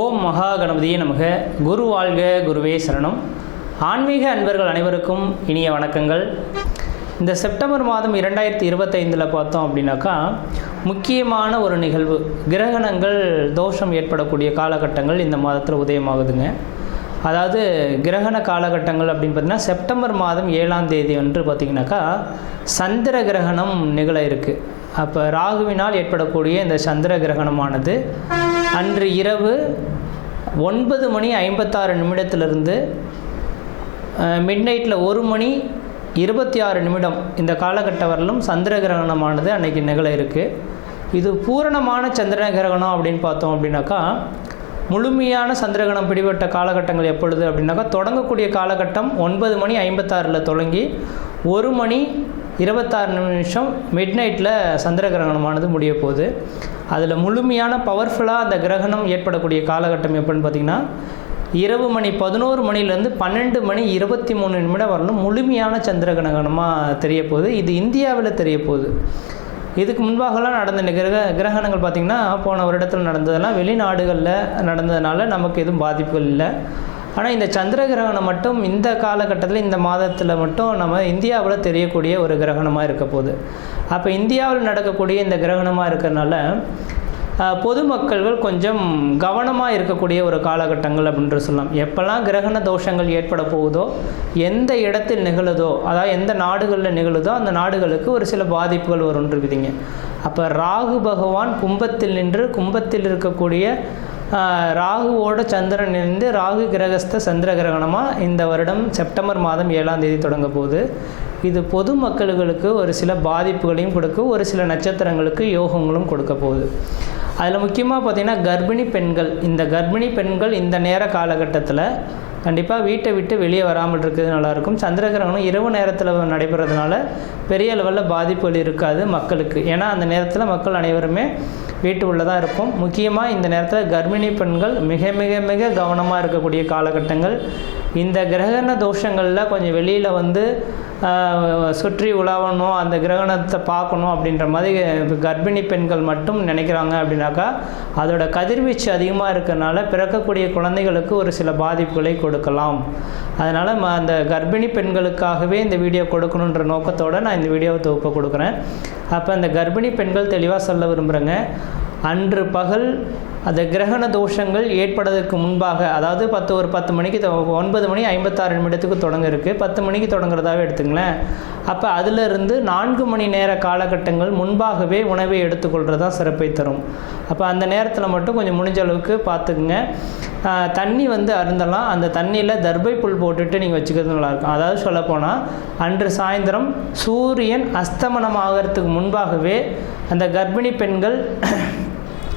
ஓம் மகா கணபதியே நமக. குரு வாழ்க குருவே சரணம். ஆன்மீக அன்பர்கள் அனைவருக்கும் இனிய வணக்கங்கள். இந்த செப்டம்பர் மாதம் இரண்டாயிரத்தி இருபத்தைந்தில் பார்த்தோம் அப்படின்னாக்கா முக்கியமான ஒரு நிகழ்வு. கிரகணங்கள் தோஷம் ஏற்படக்கூடிய காலகட்டங்கள் இந்த மாதத்தில் உதயமாகுதுங்க. அதாவது கிரகண காலகட்டங்கள் அப்படின்னு பார்த்தீங்கன்னா செப்டம்பர் மாதம் ஏழாம் தேதி வந்து பார்த்திங்கனாக்கா சந்திர கிரகணம் நிகழ இருக்குது அப்போ ராகுவினால் ஏற்படக்கூடிய இந்த சந்திர கிரகணமானது அன்று இரவு ஒன்பது மணி ஐம்பத்தாறு நிமிடத்திலிருந்து மிட் நைட்டில் ஒரு மணி இருபத்தி ஆறு நிமிடம் இந்த காலகட்ட வரலும் சந்திர கிரகணமானது அன்றைக்கி நிகழ இருக்குது இது பூரணமான சந்திர கிரகணம் அப்படின்னு பார்த்தோம் அப்படின்னாக்கா முழுமையான சந்திரகிரகணம் பிடிபட்ட காலகட்டங்கள் எப்பொழுது அப்படின்னாக்கா தொடங்கக்கூடிய காலகட்டம் ஒன்பது மணி ஐம்பத்தாறில் தொடங்கி ஒரு மணி இருபத்தாறு நிமிஷம் மிட் நைட்டில் சந்திர கிரகணமானது முடிய போகுது அதில் முழுமையான பவர்ஃபுல்லாக அந்த கிரகணம் ஏற்படக்கூடிய காலகட்டம் எப்படின்னு பார்த்திங்கன்னா இரவு மணி பதினோரு மணிலேருந்து பன்னெண்டு மணி இருபத்தி மூணு நிமிடம் வரலும் முழுமையான சந்திர கிரகணமாக தெரிய போகுது இது இந்தியாவில் தெரிய போகுது இதுக்கு முன்பாகலாம் நடந்த கிரக கிரகணங்கள் பார்த்திங்கன்னா போன வருடத்தில் நடந்ததெல்லாம் வெளிநாடுகளில் நடந்ததுனால நமக்கு எதுவும் பாதிப்புகள் இல்லை. ஆனால் இந்த சந்திர கிரகணம் மட்டும் இந்த காலகட்டத்தில் இந்த மாதத்தில் மட்டும் நம்ம இந்தியாவில் தெரியக்கூடிய ஒரு கிரகணமாக இருக்க போகுது. அப்போ இந்தியாவில் நடக்கக்கூடிய இந்த கிரகணமாக இருக்கிறனால பொதுமக்கள்கள் கொஞ்சம் கவனமாக இருக்கக்கூடிய ஒரு காலகட்டங்கள் அப்படின்ற சொல்லலாம். எப்போல்லாம் கிரகண தோஷங்கள் ஏற்பட போகுதோ எந்த இடத்தில் நிகழுதோ அதாவது எந்த நாடுகளில் நிகழுதோ அந்த நாடுகளுக்கு ஒரு சில பாதிப்புகள் வரும்ன்றிருக்குதுங்க. அப்போ ராகு பகவான் கும்பத்தில் நின்று கும்பத்தில் இருக்கக்கூடிய ராகுவோட சந்திரன் இருந்து ராகு கிரகஸ்த சந்திர கிரகணமாக இந்த வருடம் செப்டம்பர் மாதம் ஏழாம் தேதி தொடங்க போகுது. இது பொது மக்களுக்கு ஒரு சில பாதிப்புகளையும் கொடுக்கும் ஒரு சில நட்சத்திரங்களுக்கு யோகங்களும் கொடுக்க போகுது. அதில் முக்கியமாக பார்த்திங்கன்னா கர்ப்பிணி பெண்கள் இந்த கர்ப்பிணி பெண்கள் இந்த நேர காலகட்டத்தில் கண்டிப்பாக வீட்டை விட்டு வெளியே வராமல் இருக்கிறது நல்லாயிருக்கும். சந்திர கிரகணம் இரவு நேரத்தில் நடைபெறதுனால பெரிய லெவலில் பாதிப்புகள் இருக்காது மக்களுக்கு. ஏன்னா அந்த நேரத்தில் மக்கள் அனைவருமே வீட்டு உள்ளே தான் இருப்போம் முக்கியமாக இந்த நேரத்தில் கர்ப்பிணி பெண்கள் மிக மிக மிக கவனமாக இருக்கக்கூடிய காலகட்டங்கள். இந்த கிரகண தோஷங்களில் கொஞ்சம் வெளியில் வந்து சுற்றி உலாவணும் அந்த கிரகணத்தை பார்க்கணும் அப்படின்ற மாதிரி கர்ப்பிணி பெண்கள் மட்டும் நினைக்கிறாங்க அப்படின்னாக்கா அதோட கதிர்வீச்சு அதிகமாக இருக்கிறனால பிறக்கக்கூடிய குழந்தைகளுக்கு ஒரு சில பாதிப்புகளை கொடுக்கலாம். அதனால் ம அந்த கர்ப்பிணி பெண்களுக்காகவே இந்த வீடியோ கொடுக்கணுன்ற நோக்கத்தோடு நான் இந்த வீடியோவை தொகுப்பை கொடுக்குறேன். அப்போ அந்த கர்ப்பிணி பெண்கள் தெளிவாக சொல்ல விரும்புகிறேங்க அன்று பகல் அந்த கிரகண தோஷங்கள் ஏற்படுவதற்கு முன்பாக அதாவது பத்து ஒரு பத்து மணிக்கு ஒன்பது மணி ஐம்பத்தாறு நிமிடத்துக்கு தொடங்க இருக்குது பத்து மணிக்கு தொடங்குறதாவே எடுத்துங்களேன். அப்போ அதிலிருந்து நான்கு மணி நேர காலகட்டங்கள் முன்பாகவே உணவை எடுத்துக்கொள்கிறதா சிறப்பை தரும். அப்போ அந்த நேரத்தில் மட்டும் கொஞ்சம் முடிஞ்ச அளவுக்கு பார்த்துக்குங்க தண்ணி வந்து அருந்தலாம். அந்த தண்ணியில் தர்பை புல் போட்டுட்டு நீங்கள் வச்சுக்கிறது நல்லாயிருக்கும் அதாவது சொல்லப்போனால் அன்று சாயந்தரம் சூரியன் அஸ்தமனம் ஆகிறதுக்கு முன்பாகவே அந்த கர்ப்பிணி பெண்கள்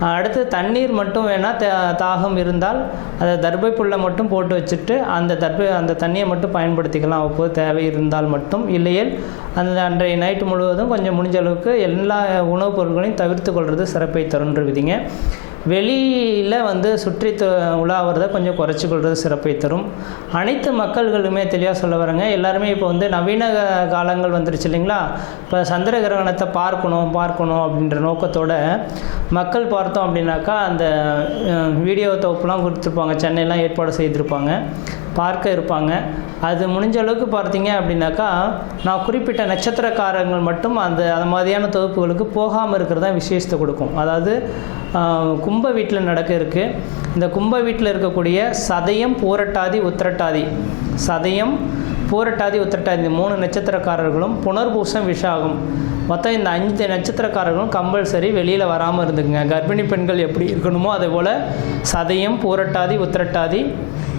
அடுத்து தண்ணீர் மட்டும் வேணால் தாகம் இருந்தால் அதை தர்பை புல்லை மட்டும் போட்டு வச்சுட்டு அந்த தர்பை அந்த தண்ணியை மட்டும் பயன்படுத்திக்கலாம். அப்போது தேவை இருந்தால் மட்டும். இல்லையேல் அந்த அன்றைய நைட்டு முழுவதும் கொஞ்சம் முடிஞ்ச அளவுக்கு எல்லா உணவுப் பொருட்களையும் தவிர்த்து கொள்வது சிறப்பை தருன்ற விதிங்க. வெளியில் வந்து சுற்றி து- உலாவுறதை கொஞ்சம் குறைச்சி கொள்வது சிறப்பை தரும். அனைத்து மக்கள்களுமே தெளிவாக சொல்ல வரேங்க எல்லாருமே இப்போ வந்து நவீன காலங்கள் வந்துருச்சு இல்லைங்களா? இப்போ சந்திர கிரகணத்தை பார்க்கணும் பார்க்கணும் அப்படின்ற நோக்கத்தோட மக்கள் பார்த்தோம் அப்படின்னாக்கா அந்த வீடியோ தொகுப்புலாம் கொடுத்துருப்பாங்க. சென்னையெல்லாம் ஏற்பாடு செய்திருப்பாங்க. பார்க்க இருப்பாங்க. அது முடிஞ்ச அளவுக்கு பார்த்தீங்க அப்படின்னாக்கா நான் குறிப்பிட்ட நட்சத்திரக்காரங்கள் மட்டும் அந்த அந்த மாதிரியான தொகுப்புகளுக்கு போகாமல் இருக்கிறதா விசேஷத்தை கொடுக்கும். அதாவது கும்ப வீட்டில் நடக்க இருக்குது இந்த கும்ப வீட்டில் இருக்கக்கூடிய சதயம் பூரட்டாதி உத்திரட்டாதி. சதயம் பூரட்டாதி உத்திரட்டாதி. இந்த மூணு நட்சத்திரக்காரர்களும் புனர்பூசம் விஷாகம். மொத்தம் இந்த அஞ்சு நட்சத்திரக்காரர்களும் கம்பல்சரி வெளியில் வராமல் இருந்துக்குங்க. கர்ப்பிணி பெண்கள் எப்படி இருக்கணுமோ அதே போல் சதயம் பூரட்டாதி உத்திரட்டாதி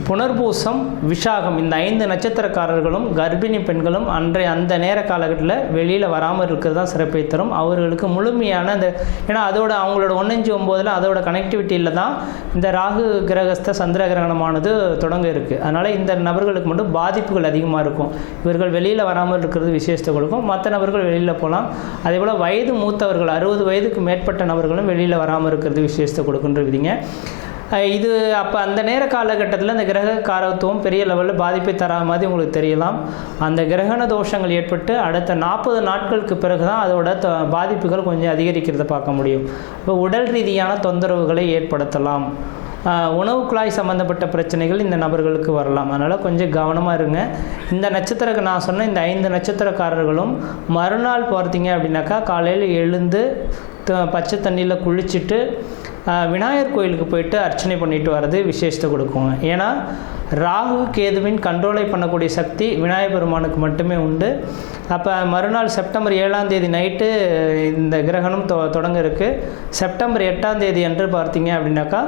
புனர்பூசம் விஷாகம் இந்த ஐந்து நட்சத்திரக்காரர்களும் கர்ப்பிணி பெண்களும் அன்றைய அந்த நேர காலகட்டத்தில் வெளியில் வராமல் இருக்கிறது தான் சிறப்பை தரும். அவர்களுக்கு முழுமையான அந்த ஏன்னா அதோட அவங்களோட ஒன்றஞ்சு ஒம்போதில் அதோட கனெக்டிவிட்டியில் தான் இந்த ராகு கிரகஸ்த சந்திர கிரகணமானது தொடங்க இருக்குது அதனால் இந்த நபர்களுக்கு மட்டும் பாதிப்புகள் அதிகமாக இருக்கும். இவர்கள் வெளியில் வராமல் இருக்கிறது விசேஷத்தை கொடுக்கும். மற்ற நபர்கள் வெளியில் போகலாம் அதே போல் வயது மூத்தவர்கள் அறுபது வயதுக்கு மேற்பட்ட நபர்களும் வெளியில் வராமல் இருக்கிறது விசேஷத்தை கொடுக்குன்ற விதிங்க. இது அப்போ அந்த நேர காலகட்டத்தில் அந்த கிரக காரத்துவம் பெரிய லெவலில் பாதிப்பை தரா மாதிரி உங்களுக்கு தெரியலாம். அந்த கிரகண தோஷங்கள் ஏற்பட்டு அடுத்த நாற்பது நாட்களுக்கு பிறகு தான் அதோட த பாதிப்புகள் கொஞ்சம் அதிகரிக்கிறத பார்க்க முடியும். இப்போ உடல் ரீதியான தொந்தரவுகளை ஏற்படுத்தலாம். உணவு குழாய் சம்மந்தப்பட்ட பிரச்சனைகள் இந்த நபர்களுக்கு வரலாம். அதனால் கொஞ்சம் கவனமாக இருங்க. இந்த நட்சத்திர நான் சொன்ன இந்த ஐந்து நட்சத்திரக்காரர்களும் மறுநாள் பார்த்தீங்க அப்படின்னாக்கா காலையில் எழுந்து த- பச்சை தண்ணியில் குளிச்சுட்டு விநாயகர் கோயிலுக்கு போயிட்டு அர்ச்சனை பண்ணிட்டு வர்றது விசேஷத்தை கொடுக்குங்க. ஏன்னா ராகு கேதுவின் கண்ட்ரோலை பண்ணக்கூடிய சக்தி விநாயகர் பெருமானுக்கு மட்டுமே உண்டு. அப்போ மறுநாள் செப்டம்பர் ஏழாம் தேதி நைட்டு இந்த கிரகணம் தொ தொடங்க இருக்கு. செப்டம்பர் எட்டாம் தேதி அன்று பார்த்தீங்க அப்படின்னாக்கா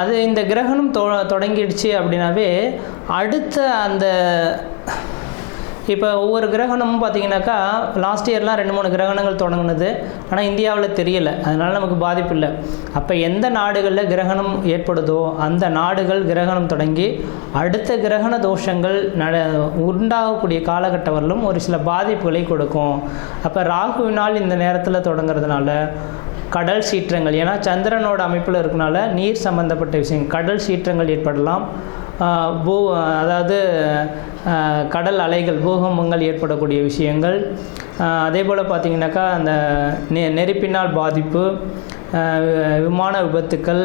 அது இந்த கிரகணம் தொ தொடங்கிடுச்சு அப்படின்னாவே அடுத்த அந்த இப்போ ஒவ்வொரு கிரகணமும் பார்த்தீங்கன்னாக்கா லாஸ்ட் இயர்லாம் ரெண்டு மூணு கிரகணங்கள் தொடங்குனது. ஆனால் இந்தியாவில் தெரியலை. அதனால் நமக்கு பாதிப்பு இல்லை. அப்போ எந்த நாடுகளில் கிரகணம் ஏற்படுதோ அந்த நாடுகள் கிரகணம் தொடங்கி அடுத்த கிரகண தோஷங்கள் நட உண்டாகக்கூடிய காலகட்டம் வரலும் ஒரு சில பாதிப்புகளை கொடுக்கும். அப்போ ராகுவினால் இந்த நேரத்தில் தொடங்குறதுனால கடல் சீற்றங்கள். ஏன்னா சந்திரனோட அமைப்பில் இருக்கனால நீர் சம்பந்தப்பட்ட விஷயம் கடல் சீற்றங்கள் ஏற்படலாம். பூ அதாவது கடல் அலைகள் பூகம்பங்கள் ஏற்படக்கூடிய விஷயங்கள். அதே போல் பார்த்திங்கனாக்கா அந்த நெ நெருப்பினால் பாதிப்பு விமான விபத்துக்கள்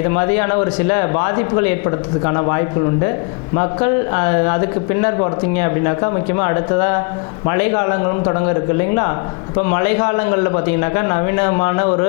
இது மாதிரியான ஒரு சில பாதிப்புகள் ஏற்படுத்துறதுக்கான வாய்ப்புகள் உண்டு. மக்கள் அதுக்கு பின்னர் பார்த்தீங்க அப்படின்னாக்கா முக்கியமாக அடுத்ததாக மழை காலங்களும் தொடங்க இருக்கு இல்லைங்களா? இப்போ மழை காலங்களில் பார்த்தீங்கன்னாக்கா நவீனமான ஒரு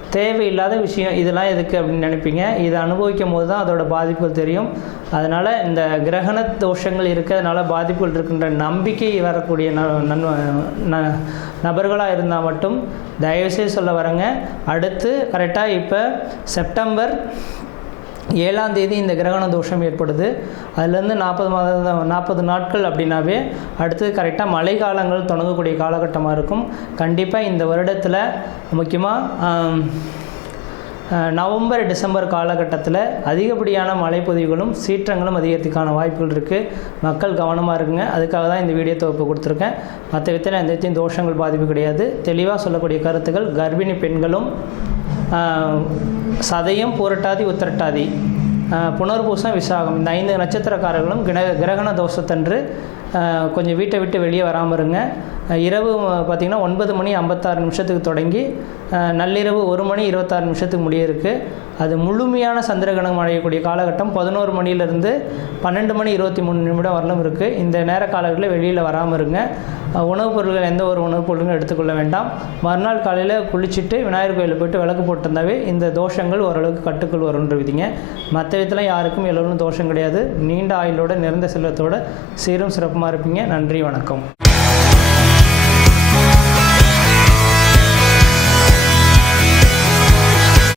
தேவையில்லாத விஷயம் இதெல்லாம் எதுக்கு அப்படின்னு நினைப்பீங்க? இதை அனுபவிக்கும் போது தான் அதோட பாதிப்புகள் தெரியும். அதனால் இந்த கிரகண தோஷங்கள் இருக்கிறதுனால பாதிப்புகள் இருக்கின்ற நம்பிக்கை வரக்கூடிய ந ந நபர்களாக இருந்தால் மட்டும் தயவுசெய்து சொல்ல வரேங்க. அடுத்து கரெக்டாக இப்போ செப்டம்பர் ஏழாம் தேதி இந்த கிரகண தோஷம் ஏற்படுது. அதுலேருந்து நாற்பது மாத நாற்பது நாட்கள் அப்படின்னாவே அடுத்தது கரெக்டாக மழை காலங்கள் தொடங்கக்கூடிய காலகட்டமாக இருக்கும். கண்டிப்பாக இந்த வருடத்தில் முக்கியமாக நவம்பர் டிசம்பர் காலகட்டத்தில் அதிகப்படியான மழைப்பொதிவுகளும் சீற்றங்களும் அதிகரித்துக்கான வாய்ப்புகள் இருக்குது மக்கள் கவனமாக இருக்குங்க. அதுக்காக தான் இந்த வீடியோ தொகுப்பு கொடுத்துருக்கேன். மற்ற விதத்தில் எந்த விதத்தையும் தோஷங்கள் பாதிப்பு கிடையாது. தெளிவாக சொல்லக்கூடிய கருத்துக்கள் கர்ப்பிணி பெண்களும் சதயம் புரட்டாதி உத்திரட்டாதி. புனர்பூசம் விசாகம். இந்த ஐந்து நட்சத்திரக்காரர்களும் கிர கிரகண தோஷத்தன்று கொஞ்சம் வீட்டை விட்டு வெளியே வராமல் இருங்க. இரவு பார்த்திங்கன்னா ஒன்பது மணி ஐம்பத்தாறு நிமிஷத்துக்கு தொடங்கி நள்ளிரவு ஒரு மணி இருபத்தாறு நிமிஷத்துக்கு முடிய இருக்குது அது முழுமையான சந்திரகிரகணம் அடையக்கூடிய காலகட்டம். பதினோரு மணிலேருந்து பன்னெண்டு மணி இருபத்தி மூணு நிமிடம் வரலும் இருக்குது இந்த நேர காலகட்டத்தில் வெளியில் வராமல் இருங்க. உணவுப் பொருட்கள் எந்த ஒரு உணவுப் பொருட்களும் எடுத்துக்கொள்ள வேண்டாம். மறுநாள் காலையில் குளிச்சுட்டு விநாயகர் கோயிலில் போயிட்டு விளக்கு போட்டிருந்தாவே இந்த தோஷங்கள் ஓரளவுக்கு கட்டுக்குள் வரும்னு விதிங்க மற்ற விதத்தில் யாருக்கும் எல்லோரும் தோஷம் கிடையாது. நீண்ட ஆயுளோட நிறந்த செல்வத்தோட சீரும் சிறப்புமாக இருப்பீங்க. நன்றி வணக்கம்.